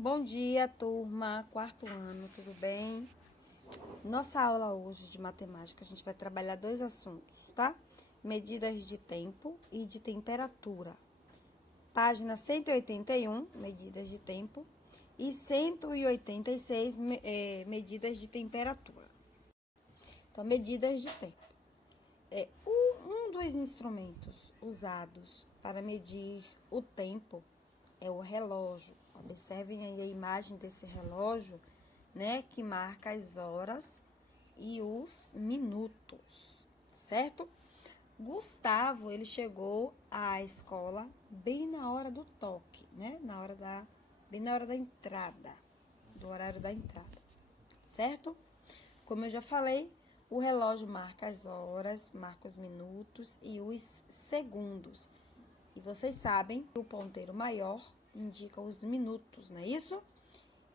Bom dia, turma, quarto ano, tudo bem? Nossa aula hoje de matemática, a gente vai trabalhar dois assuntos, tá? Medidas de tempo e de temperatura. Página 181, medidas de tempo, e 186, medidas de temperatura. Então, medidas de tempo. Um dos instrumentos usados para medir o tempo é o relógio. Observem aí a imagem desse relógio, né, que marca as horas e os minutos, certo? Gustavo, ele chegou à escola bem na hora do toque, né, bem na hora da entrada, do horário da entrada, certo? Como eu já falei, o relógio marca as horas, marca os minutos e os segundos. E vocês sabem que o ponteiro maior indica os minutos, não é isso?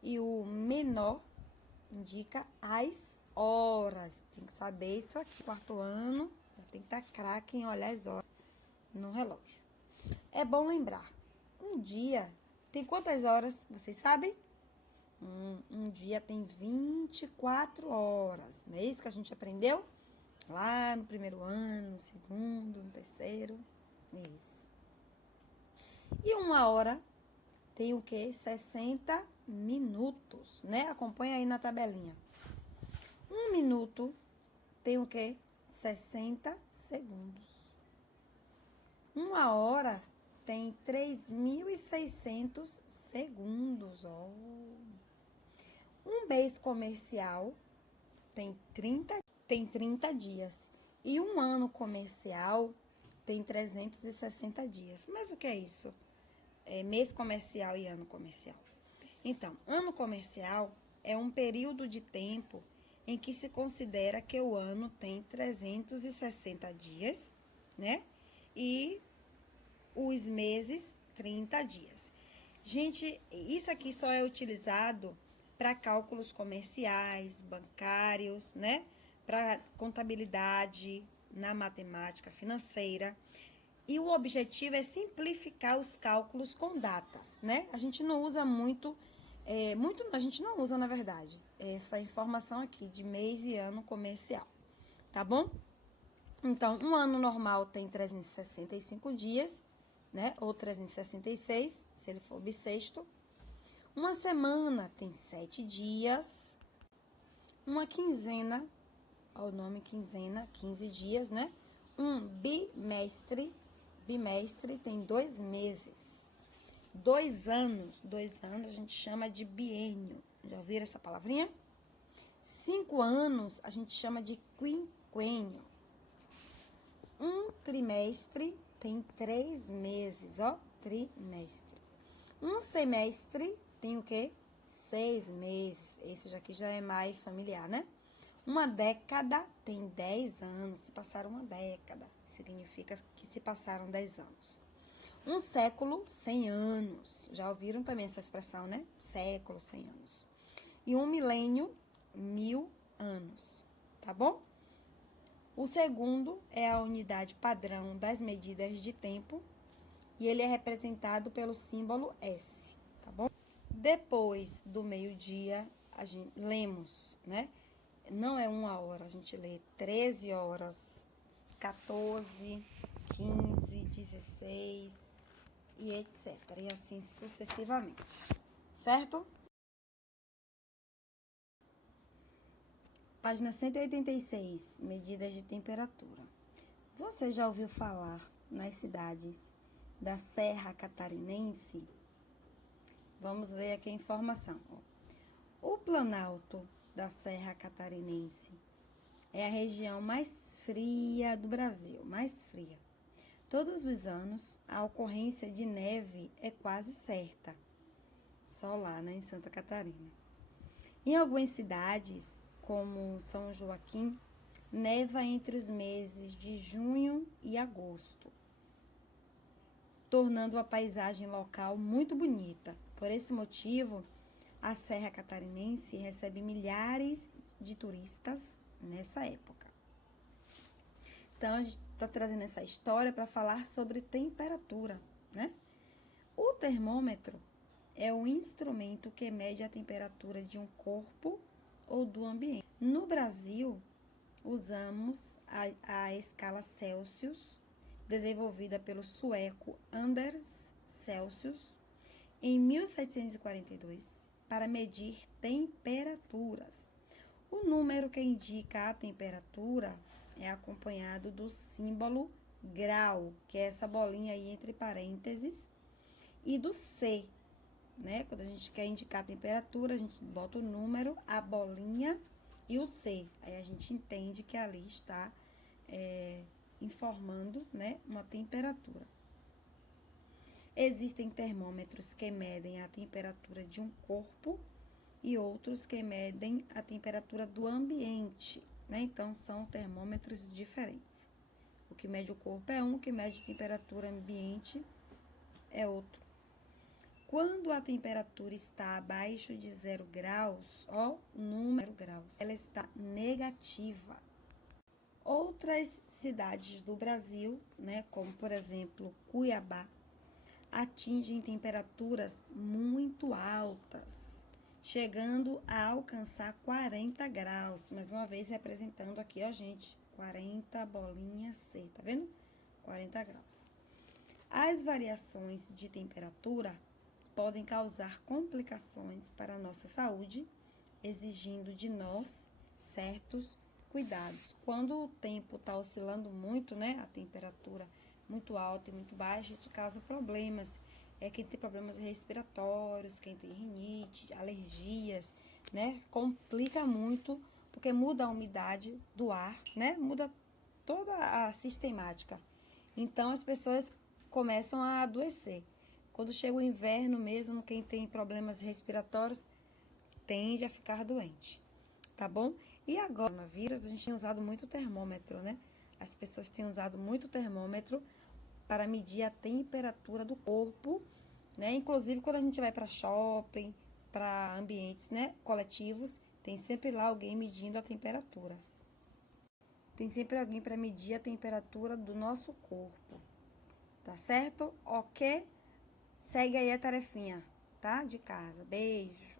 E o menor indica as horas. Tem que saber isso aqui. Quarto ano, já tem que estar craque em olhar as horas no relógio. É bom lembrar, um dia tem quantas horas, vocês sabem? Um dia tem 24 horas. Não é isso que a gente aprendeu? Lá no primeiro ano, no segundo, no terceiro. Isso. E uma hora tem o quê? 60 minutos, né? Acompanha aí na tabelinha. Um minuto tem o quê? 60 segundos. Uma hora tem 3.600 segundos. Oh. Um mês comercial tem 30 dias. E um ano comercial tem 360 dias. Mas o que é isso? Mês comercial e ano comercial. Então, ano comercial é um período de tempo em que se considera que o ano tem 360 dias, né? E os meses, 30 dias. Gente, isso aqui só é utilizado para cálculos comerciais, bancários, né? Para contabilidade, na matemática financeira. E o objetivo é simplificar os cálculos com datas, né? A gente não usa a gente não usa, na verdade, essa informação aqui de mês e ano comercial, tá bom? Então, um ano normal tem 365 dias, né? Ou 366, se ele for bissexto. Uma semana tem 7 dias. Uma quinzena, ó, o nome quinzena, 15 dias, né? Um bimestre tem 2 meses. 2 anos a gente chama de biênio. Já ouviram essa palavrinha? 5 anos a gente chama de quinquênio. Um trimestre tem 3 meses, ó, trimestre. Um semestre tem o quê? 6 meses. Esse aqui já é mais familiar, né? Uma década tem 10 anos. Se passaram uma década, significa que se passaram 10 anos. Um século, 100 anos. Já ouviram também essa expressão, né? Século, 100 anos. E um milênio, 1000 anos. Tá bom? O segundo é a unidade padrão das medidas de tempo. E ele é representado pelo símbolo S, tá bom? Depois do meio-dia, a gente lemos, né? Não é 1 hora, a gente lê 13 horas, 14, 15, 16 e etc. E assim sucessivamente, certo? Página 186, medidas de temperatura. Você já ouviu falar nas cidades da Serra Catarinense? Vamos ler aqui a informação. O Planalto da Serra Catarinense é a região mais fria do Brasil, mais fria. Todos os anos, a ocorrência de neve é quase certa. Só lá, né, em Santa Catarina. Em algumas cidades, como São Joaquim, neva entre os meses de junho e agosto, tornando a paisagem local muito bonita. Por esse motivo, a Serra Catarinense recebe milhares de turistas nessa época. Então, a gente está trazendo essa história para falar sobre temperatura, né? O termômetro, é o instrumento que mede a temperatura de um corpo ou do ambiente. No Brasil, usamos a escala Celsius, desenvolvida pelo sueco Anders Celsius, em 1742, para medir temperaturas. O número que indica a temperatura é acompanhado do símbolo grau, que é essa bolinha aí entre parênteses, e do C, né? Quando a gente quer indicar a temperatura, a gente bota o número, a bolinha e o C. Aí a gente entende que ali está informando, né, uma temperatura. Existem termômetros que medem a temperatura de um corpo e outros que medem a temperatura do ambiente, né? Então, são termômetros diferentes. O que mede o corpo é um, o que mede a temperatura ambiente é outro. Quando a temperatura está abaixo de 0 graus, ó, número graus, ela está negativa. Outras cidades do Brasil, né, como por exemplo Cuiabá, atingem temperaturas muito altas, chegando a alcançar 40 graus. Mais uma vez representando aqui, ó, gente, 40 bolinha C, tá vendo? 40 graus. As variações de temperatura podem causar complicações para a nossa saúde, exigindo de nós certos cuidados. Quando o tempo está oscilando muito, né, a temperatura muito alta e muito baixa, isso causa problemas. Quem tem problemas respiratórios, quem tem rinite, alergias, né, complica muito, porque muda a umidade do ar, né, muda toda a sistemática. Então, as pessoas começam a adoecer. Quando chega o inverno mesmo, quem tem problemas respiratórios tende a ficar doente, tá bom? E agora, no vírus, a gente tem usado muito termômetro, né? As pessoas têm usado muito termômetro para medir a temperatura do corpo, né? Inclusive, quando a gente vai para shopping, para ambientes, né, coletivos, tem sempre lá alguém medindo a temperatura. Tem sempre alguém para medir a temperatura do nosso corpo, tá certo? Ok? Segue aí a tarefinha, tá? De casa. Beijo.